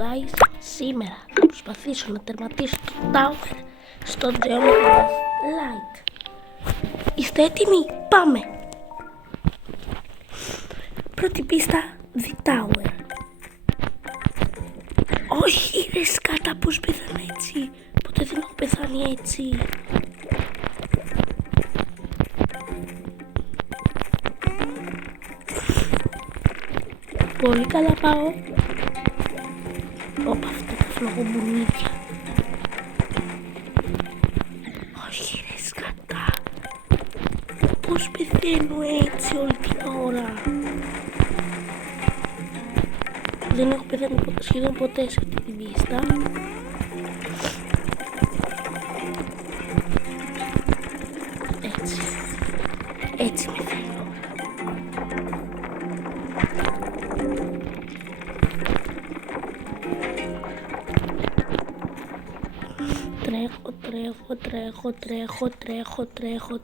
guys, σήμερα θα προσπαθήσω να τερματίσω το tower στο Geometry of Light. Είστε έτοιμοι? Πάμε! Πρώτη πίστα, The Tower. Όχι ρε σκάτα, πώς πέθανε έτσι? Ποτέ δεν έχω πεθάνει έτσι. Πολύ καλά πάω. Όπα αυτά τα φλογομπουνίκια. Όχι ρε σκατά. Πώς πεθαίνω έτσι όλη την ώρα? Δεν έχω πεθάνει σχεδόν ποτέ σε αυτή την πίστα. Έτσι. Έτσι με θέλω.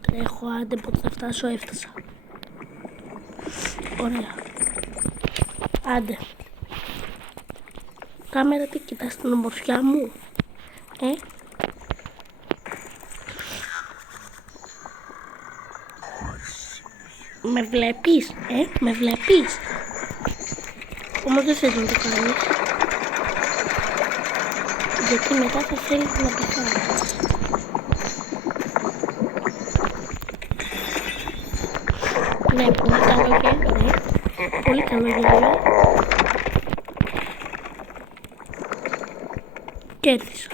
Τρέχω, άντε πότε θα φτάσω, έφτασα. Ωραία. Άντε. Κάμερα, τι κοιτάς την ομορφιά μου? Με βλέπεις, με βλέπεις? Όμως δεν θες να το κάνεις, γιατί μετά θα θέλεις να πεθάνεις. Ναι, πολύ καλό γέλιο, πολύ καλό γέλιο. Κέρδισα.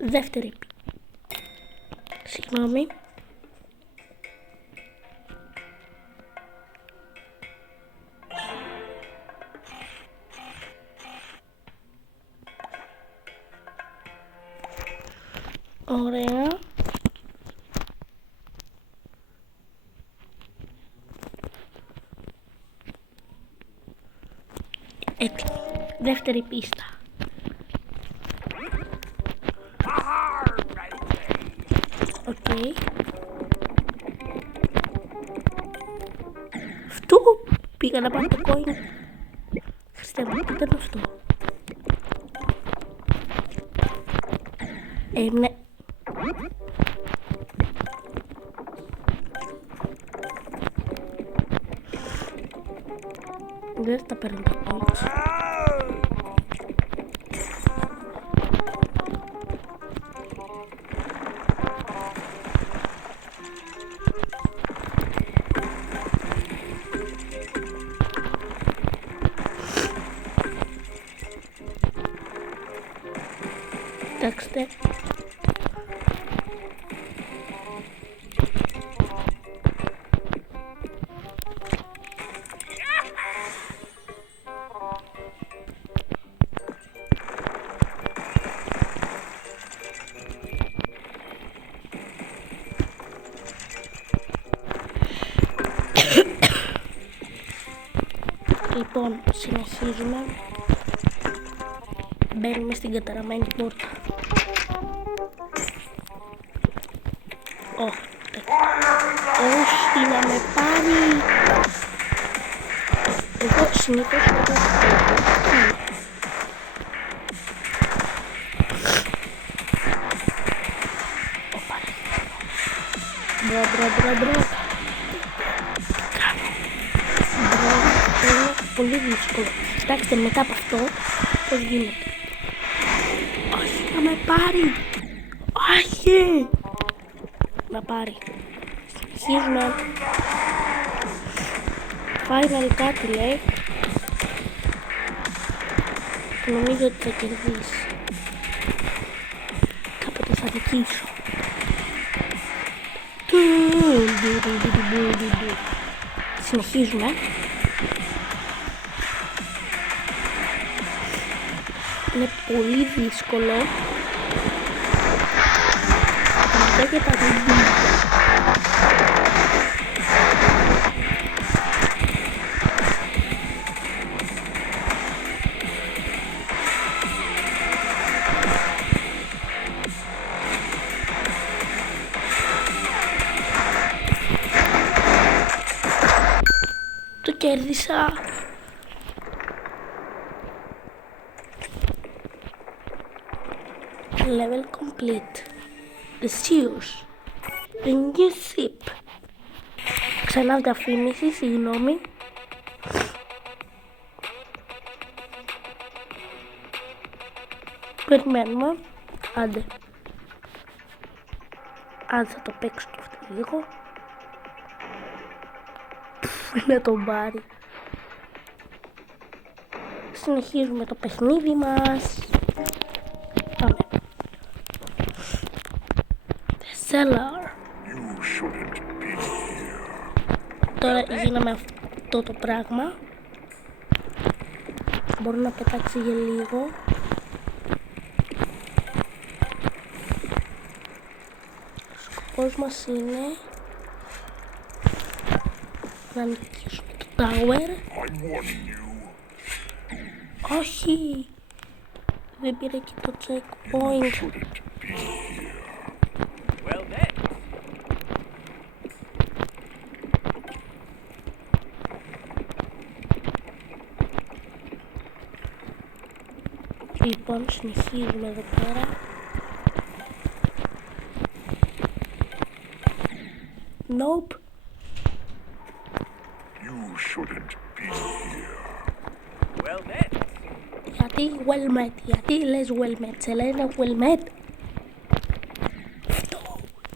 Δεύτερη. Συγγνώμη. Ωραία. Έτοιμη. Δεύτερη πίστα. Οκ. Αυτό πήγα να πάρω το coin. Χριστέ μου, τι ήταν αυτό? Ναι. Δεν τα παίρνω τα coins. Κοιτάξτε. Λοιπόν, συνεχίζουμε. Μπαίνουμε στην καταραμένη πόρτα. Όχι, να με πάρει. Εγώ συνήθως έχω μπρο. Πολύ δύσκολο. Κοιτάξτε μετά από αυτό πώς γίνεται. Όχι, να με πάρει. Όχι. Να πάρει. Συνεχίζουμε. Final κάτι λέει. Νομίζω ότι θα κερδίσει. Κάποτε θα νικήσω. Συνεχίζουμε. Είναι πολύ δύσκολο. Μετά και τα βιντεο. κέρδισα. Level complete. The Zeus. The new ship. Ξανά διαφήμιση, συγγνώμη. Περιμένουμε. Άντε. Αν θα το παίξω και αυτό λίγο. Να τον πάρει. Συνεχίζουμε το παιχνίδι μας. Πάμε. The Cellar. Τώρα γίναμε αυτό το πράγμα. Μπορώ να πετάξει για λίγο. Ο σκοπός μας είναι να νικήσουμε το tower. Όχι! Δεν πήρε και το checkpoint. Λοιπόν, συνεχίζουμε εδώ πέρα. Nope. You shouldn't be here. Well met. Γιατί well met, γιατί λες well met, σε λένε well met.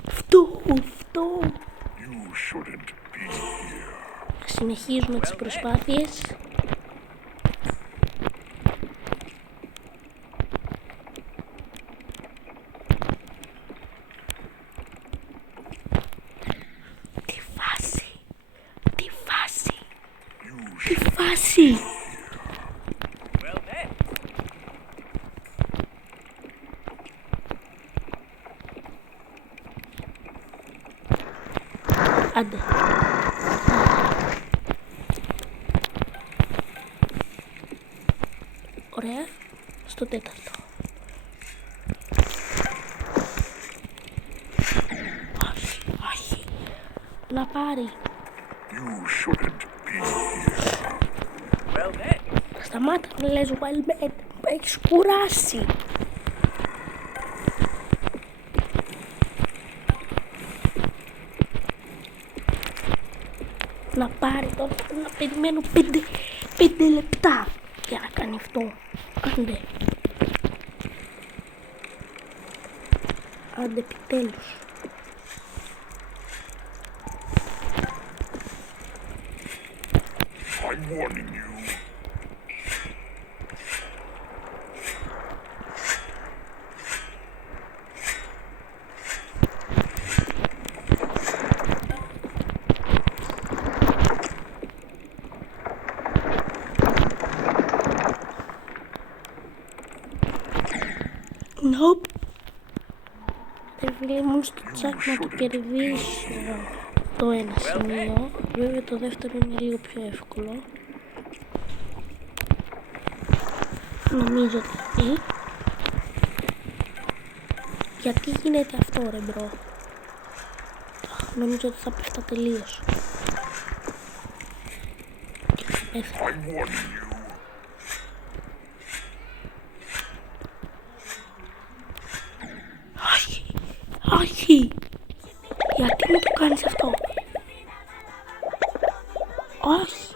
Αυτό. You shouldn't be here. Συνεχίζουμε τις προσπάθειες. Τι φάση. Well met. Άντε. Ωραία. Στο τέταρτο. Όχι. Να πάρει. You shouldn't be here. Well met. Σταμάτα να λες well met. Με έχεις κουράσει. Να πάρει τώρα, να περιμένω 5 λεπτά για να κάνει αυτό. Άντε επιτέλους. I'm warning you. Nope. Πρέπει μόνο στο τσάκ να το κερδίσω το ένα σημείο. Βέβαια το δεύτερο είναι λίγο πιο εύκολο. Νομίζω ότι. Γιατί γίνεται αυτό ρε μπρο. Νομίζω ότι θα πέφτω τελείως. I'm warning you. Όχι! Γιατί μου το κάνεις αυτό? Όχι!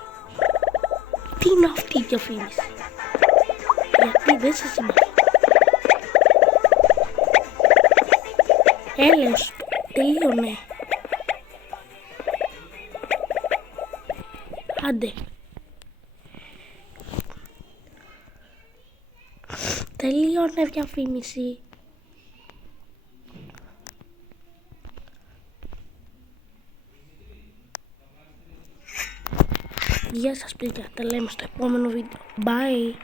Τι είναι αυτή η διαφήμιση? Γιατί δεν σε συμμετέχει? Έλεος, τελείωνε. Άντε. Τελείωνε διαφήμιση. Γεια σας παιδιά, τα λέμε στο επόμενο βίντεο. Bye!